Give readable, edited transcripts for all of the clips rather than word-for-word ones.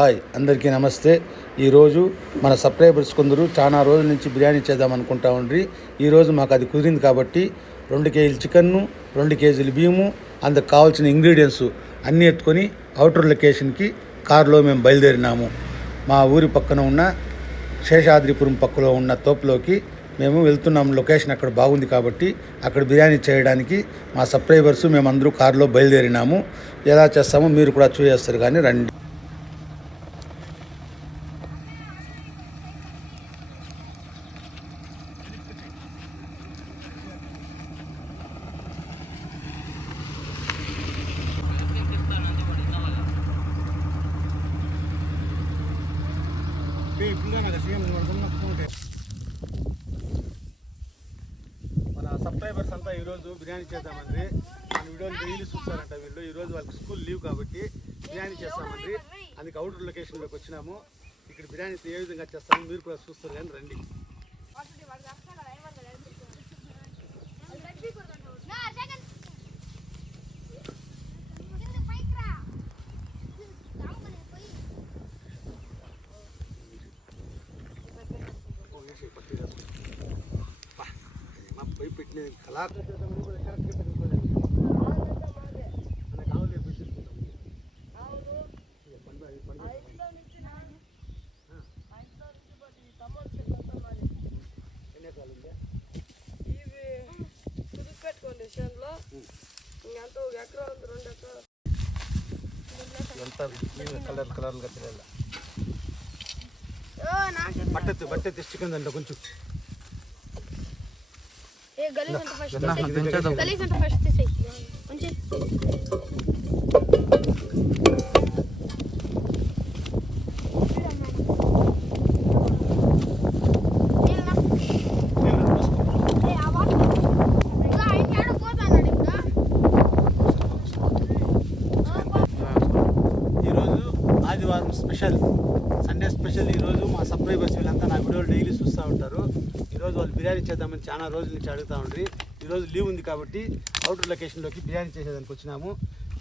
Hi అందరికీ నమస్తే. ఈరోజు మన సబ్స్క్రైబర్స్ కొందరు చాలా రోజుల నుంచి బిర్యానీ చేద్దాం అనుకుంటా ఉండ్రి. ఈరోజు మాకు అది కుదిరింది కాబట్టి 2 కేజీలు చికెన్ను, 2 కేజీలు బియ్యము, అందుకు కావాల్సిన ఇంగ్రీడియంట్స్ అన్నీ ఎత్తుకొని అవుటర్ లొకేషన్కి కారులో మేము బయలుదేరినాము. మా ఊరి పక్కన ఉన్న శేషాద్రిపురం పక్కలో ఉన్న తోపులోకి మేము వెళ్తున్నాము. లొకేషన్ అక్కడ బాగుంది కాబట్టి అక్కడ బిర్యానీ చేయడానికి మా సబ్స్క్రైబర్స్ మేమందరూ కారులో బయలుదేరినాము. ఎలా చేస్తామో మీరు కూడా చూసేస్తారు, కానీ రండి. మన సబ్స్క్రైబర్స్ అంతా ఈరోజు బిర్యానీ చేద్దామండి. మన వీడియోలు డైలీ చూస్తారంట వీళ్ళు. ఈరోజు వాళ్ళకి స్కూల్ లీవ్ కాబట్టి బిర్యానీ చేస్తామండి. అందుకే అవుటర్ లొకేషన్లోకి వచ్చినాము. ఇక్కడ బిర్యానీ ఏ విధంగా చేస్తాము మీరు కూడా చూస్తారు, కానీ రండి. పెట్టినది కలర్ కలర్ కలర్గా తెలియాలి. బట్టెత్తి చికెన్ దండ కొంచెం ఆదివారం స్పెషల్, సండే స్పెషల్. ఈరోజు మా సబ్స్క్రైబర్స్ వీళ్ళంతా నా వీడియోలు డైలీ చూస్తూ ఉంటారు. ఈరోజు వాళ్ళు బిర్యానీ చేద్దామని చాలా రోజుల నుంచి అడుగుతూ ఉండ్రి. ఈరోజు లీవ్ ఉంది కాబట్టి అవుటర్ లొకేషన్లోకి బిర్యానీ చేసేదానికి వచ్చినాము.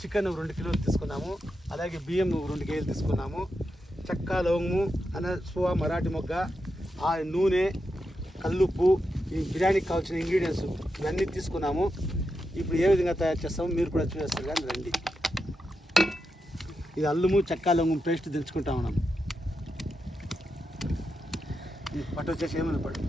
చికెన్ 2 కిలోలు తీసుకున్నాము, అలాగే బియ్యం 2 కేజీలు తీసుకున్నాము, చెక్క లవంగము, అనస్వ, మరాఠీ మొగ్గ, ఆ నూనె, కల్లుప్పు, ఈ బిర్యానీకి కావాల్సిన ఇంగ్రీడియంట్స్ ఇవన్నీ తీసుకున్నాము. ఇప్పుడు ఏ విధంగా తయారు చేస్తామో మీరు కూడా చూసేస్తారు, కానీ రండి. ఇది అల్లము, చెక్క లవంగం పేస్ట్ దించుకుంటా ఉన్నాం. పట్టు వచ్చేసి ఏమైనా పట్టు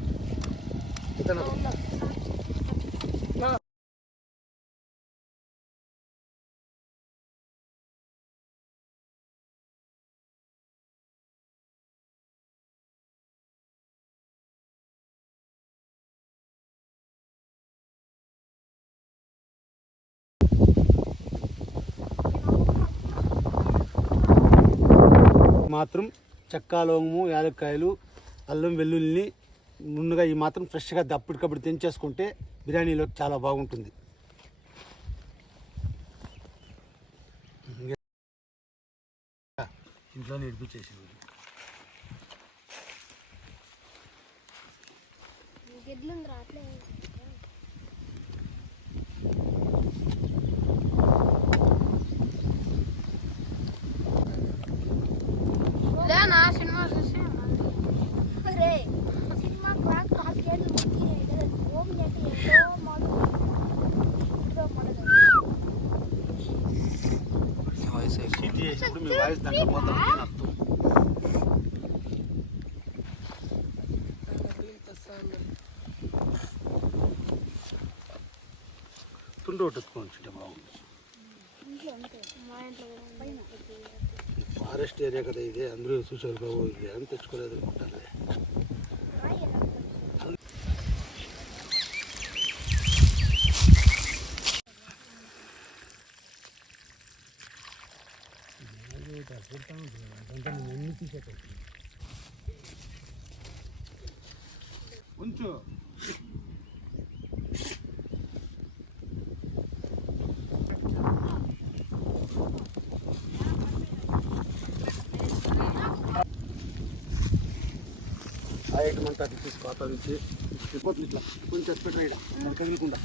మాత్రం చెక్క లవంగము, యాలక్కాయలు, అల్లం, వెల్లుల్లిని ముందుగా ఈ మాత్రం ఫ్రెష్గా అప్పటికప్పుడు తెంచేసుకుంటే బిర్యానీలోకి చాలా బాగుంటుంది. ఇంట్లో నడిపించేసి సినిమా చూసి చేసినప్పుడు మీ వాయిస్ దాంట్లో పోతాం అర్థం. తుండు కొట్టుకుంటే బాగుంది. ఫారెస్ట్ ఏరియా కదా ఇది, అందరూ చూసారు బాబు. ఇది అని తెచ్చుకోలేదు అనుకుంటారు. ఉంచు ఆ ఐటమ్ అంతా తీసుకో నుంచి పోతుంది. ఇట్లా కొంచెం పెట్ట కదలకుండా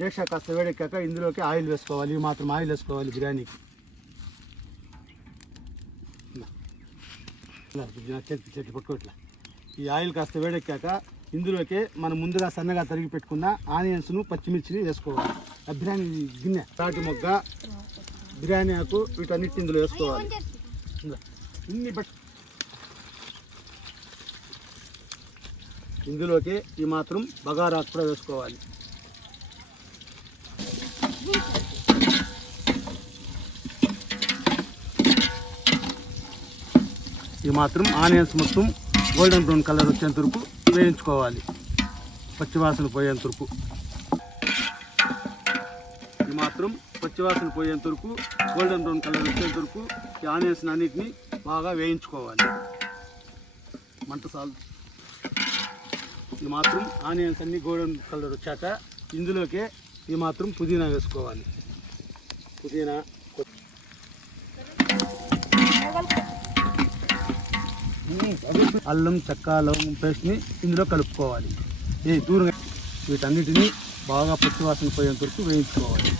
డేక్షా కాస్త వేడెక్కాక ఇందులోకి ఆయిల్ వేసుకోవాలి. మాత్రం ఆయిల్ వేసుకోవాలి బిర్యానీకి. చెట్లు పట్టుకోవట్లా. ఈ ఆయిల్ కాస్త వేడెక్కాక ఇందులోకి మనం ముందుగా సన్నగా తరిగి పెట్టుకున్న ఆనియన్స్ను పచ్చిమిర్చిని వేసుకోవాలి. ఆ బిర్యానీ గిన్నె తాటి మొగ్గ బిర్యానీ ఆకు వీటన్నిటిని ఇందులో వేసుకోవాలి. ఇన్ని ఇందులోకి ఈ మాత్రం బగారాకు కూడా వేసుకోవాలి. ఈ మాత్రం ఆనియన్స్ మొత్తం గోల్డెన్ బ్రౌన్ కలర్ వచ్చేంత వరకు వేయించుకోవాలి, పచ్చివాసన పోయేంత వరకు. ఈ మాత్రం పచ్చివాసన పోయేంత వరకు గోల్డెన్ బ్రౌన్ కలర్ వచ్చేంత వరకు ఈ ఆనియన్స్ అన్నిటిని బాగా వేయించుకోవాలి. మంట సాల్. ఈ మాత్రం ఆనియన్స్ అన్ని గోల్డెన్ కలర్ వచ్చాక ఇందులోకి ఈ మాత్రం పుదీనా వేసుకోవాలి. పుదీనా, అల్లం చెక్క లవంగం పేస్ట్ని ఇందులో కలుపుకోవాలి. ఈ దూరంగా వీటన్నిటిని బాగా పచ్చివాసన పోయేంత వరకు వేయించుకోవాలి.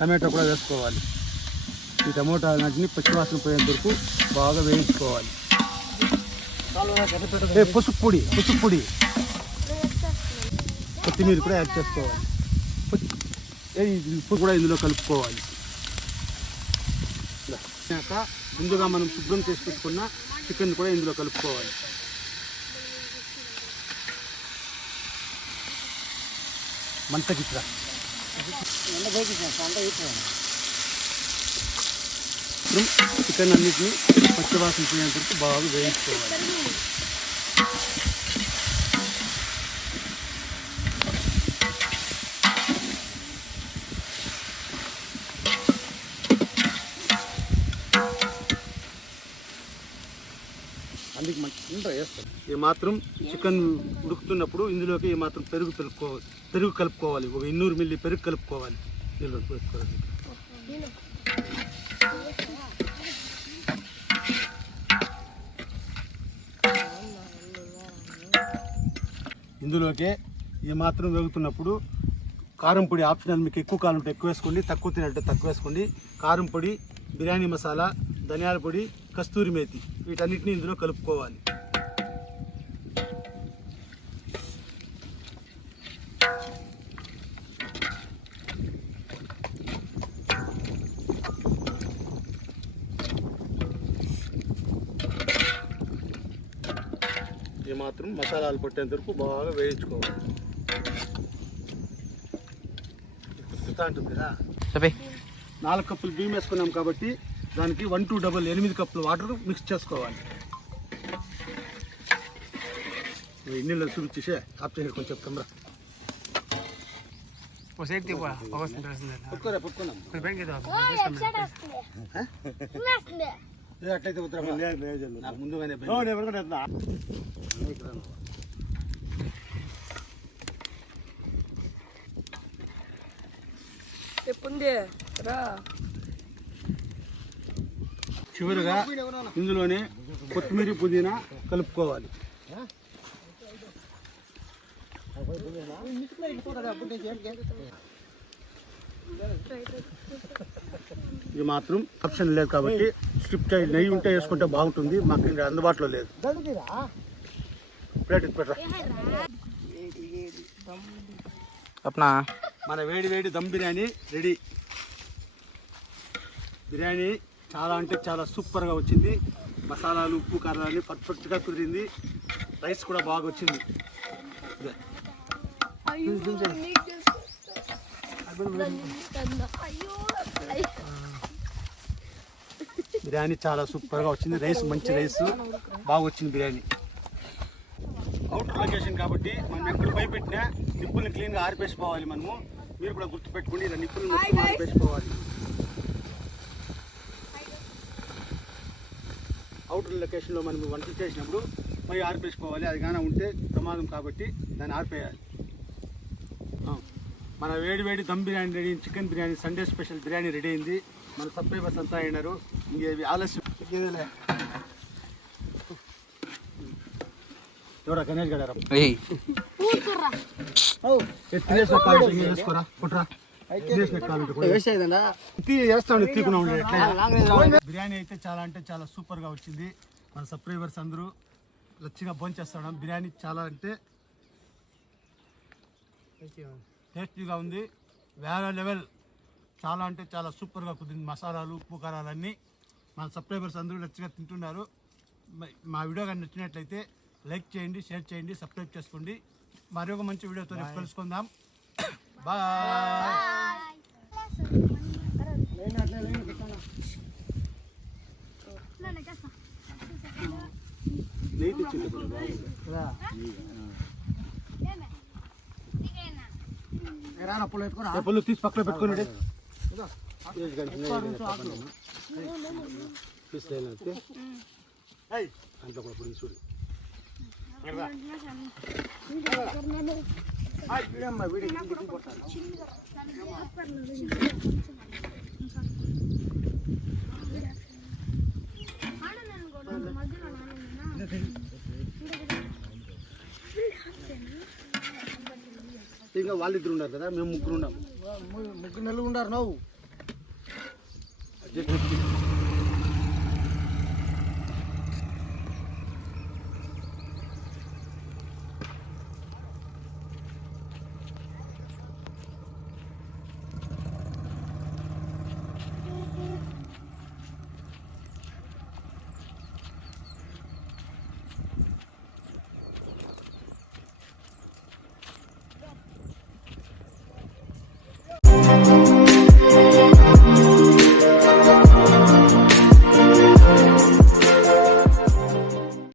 టమాటో కూడా వేసుకోవాలి. ఈ టమోటా అన్నిటిని పచ్చివాసన పోయేంత వరకు బాగా వేయించుకోవాలి. పసుపు పొడి కొత్తిమీర కూడా యాడ్ చేసుకోవాలి. ఉప్పు కూడా ఇందులో కలుపుకోవాలి. ముందుగా మనం శుభ్రం చేసి పెట్టుకున్న చికెన్ కూడా ఇందులో కలుపుకోవాలి. మంటకిట్రా చికెన్ అన్నిటిని పచ్చివాసన పోయేంత వరకు బాగా వేయించుకోవాలి. అందుకు మంచి వేస్తాం. ఈ మాత్రం చికెన్ ఉడుకుతున్నప్పుడు ఇందులోకి ఈ మాత్రం పెరుగు కలుపుకోవాలి. ఒక 200 మిల్లీ పెరుగు కలుపుకోవాలి. ఇందులోకి ఈ మాత్రం వేగుతున్నప్పుడు కారం పొడి ఆప్షనల్, మీకు ఎక్కువ కారం ఉంటే ఎక్కువ వేసుకోండి, తక్కువ తినంటే తక్కువ వేసుకోండి. కారం పొడి, బిర్యానీ మసాలా, ధనియాల పొడి, కస్తూరి మేతి వీటన్నిటిని ఇందులో కలుపుకోవాలి. ఈ మాత్రం మసాలాలు పట్టేంత వరకు బాగా వేయించుకోవాలి. ఉంటుంది కదా, 4 కప్పులు బియ్యం వేసుకున్నాం కాబట్టి దానికి 1 to 8 కప్పులు వాటర్ మిక్స్ చేసుకోవాలి. నీళ్ళు చూపించేసే ఆఫ్ చేసి కొంచెం చెప్తాం రా. అట్లయితే నాకు ముందుగానే చివరిగా ఇందులోనే కొత్తిమీర పుదీనా కలుపుకోవాలి. ఇది మాత్రం ఆప్షన్ లేదు కాబట్టి స్ట్రిప్ నెయ్యి ఉంటే వేసుకుంటే బాగుంటుంది. మాకు ఇంకా అందుబాటులో లేదు. ప్లేట్ పెట్టరా. మన వేడి వేడి దమ్ బిర్యానీ రెడీ. బిర్యానీ చాలా అంటే చాలా సూపర్గా వచ్చింది. మసాలాలు, ఉప్పు, కారాలు పర్ఫెక్ట్గా కుదిరింది. రైస్ కూడా బాగా వచ్చింది. బిర్యానీ చాలా సూపర్గా వచ్చింది. రైస్ మంచి రైస్ బాగా వచ్చింది బిర్యానీ. అవుటర్ లొకేషన్ కాబట్టి మనం ఎక్కడ పై పెట్టినా నిప్పుల్ని క్లీన్గా ఆరిపేసిపోవాలి. మనము మీరు కూడా గుర్తుపెట్టుకోండి, ఇలా నిప్పులు మొత్తం ఆరిపేసిపోవాలి. అవుటర్ లొకేషన్లో మనం వంట చేసినప్పుడు పై ఆరిపేసిపోవాలి. అది కానీ ఉంటే ప్రమాదం కాబట్టి దాన్ని ఆరిపేయాలి. మన వేడి వేడి dum biryani ready, chicken biryani, Sunday special biryani ready అయింది. మన సబ్స్క్రైబర్స్ అంతా అయినారు. ఇంకేవి ఆలస్యం ఎవరా గణేష్ గడారా వేసుకోరా పుట్రా. బిర్యానీ అయితే చాలా అంటే చాలా సూపర్గా వచ్చింది. మన సబ్స్క్రైబర్స్ అందరూ లచ్చిగా భోంచేస్తాం. బిర్యానీ చాలా అంటే టేస్టీగా ఉంది, వేరే లెవెల్. చాలా అంటే చాలా సూపర్గా కుదిరింది. మసాలాలు, ఉప్పు, కారాలన్నీ మన సబ్స్క్రైబర్స్ అందరూ లచ్చిగా తింటున్నారు. మా వీడియో కానీ నచ్చినట్లయితే లైక్ చేయండి, షేర్ చేయండి, సబ్స్క్రైబ్ చేసుకోండి. మరి ఒక మంచి వీడియోతో కలుసుకుందాం. బాయ్. నెయ్యి తెచ్చింది పళ్ళు తీసి పక్కన పెట్టుకోండి. దాంట్లో కూడా ఇప్పుడు చూడు. ఇంకా వాళ్ళిద్దరు ఉన్నారు కదా, మేము ముగ్గురు ఉన్నాము. ముగ్గురు నెలలు ఉన్నారు. నువ్వు